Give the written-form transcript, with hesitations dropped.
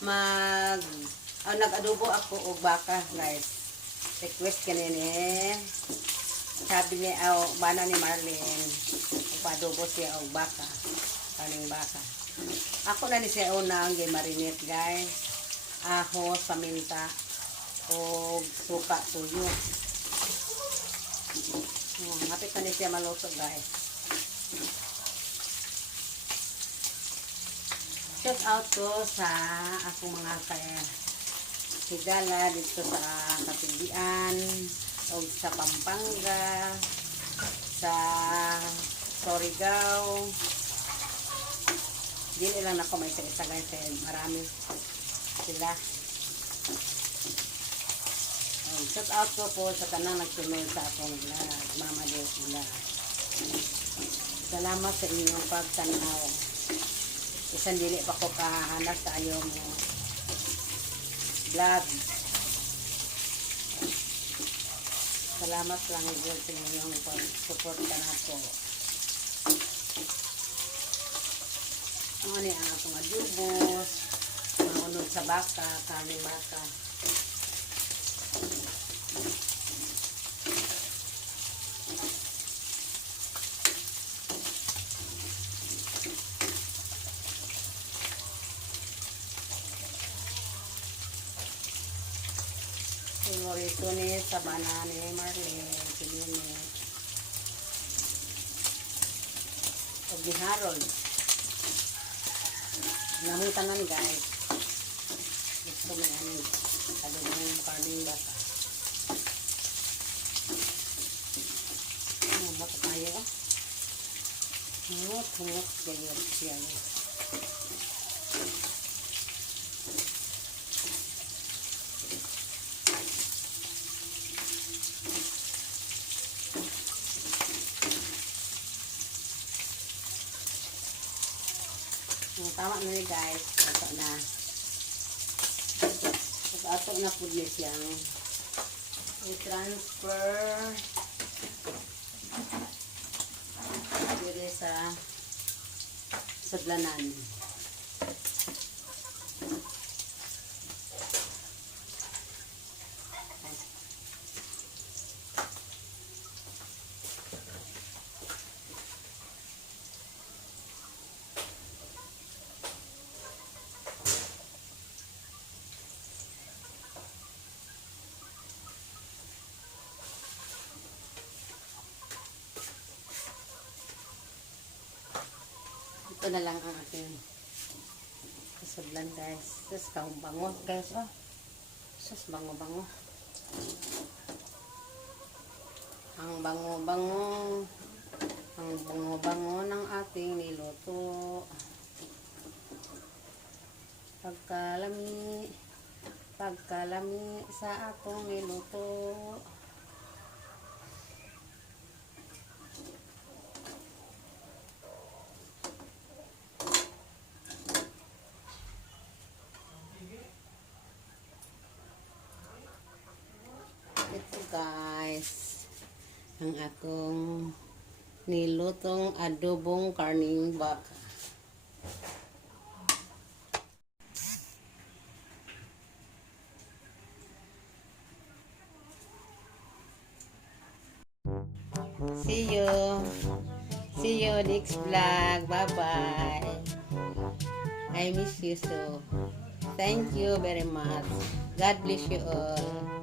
mag nag-adobo ako og baka, guys. Request kanini. Sabi ni bana ni Marlene, pa-adobo siya og baka, kaning baka. Ako na ni siya unang gi-marinate, guys. Ahos, paminta, og suka, tuyo. Mapit na ni siya maluto, guys. Shout out to sa akong mga higala dito sa Kapilian o sa Pampanga, sa Surigao. Dili lang ako may isa guys, marami sila. Shout out po sa tanang nagsunod sa akong vlog, Mama Diyos vlog. Salamat sa inyong pagtanaw. Isang dili pa ko kahanap sa ayong vlog. Salamat lang idol sa inyong support ka na po. Ano ang akong adobo, mangunod sa baka, kaming baka. Favorito ni sa banana ni Marlene, pinili. O giharol. Namang tanan guys. Gusto mo yan. Adobong karning baka. Ano ba tayo? Hungot ganyan siya. Tama na ni guys. Ato na. Ato na po niya siyang i-transfer dito sa sudlanan. Ito na lang ang aking kasudlan guys. Sus, bango guys. Oh. Sus, bango-bango. Ang bango-bango. Ang bango-bango ng ating niluto. Pagkalami sa atong niluto. Ito guys, ang akong nilutong adobong karning baka. See you next vlog. Bye bye. I miss you so. Thank you very much. God bless you all.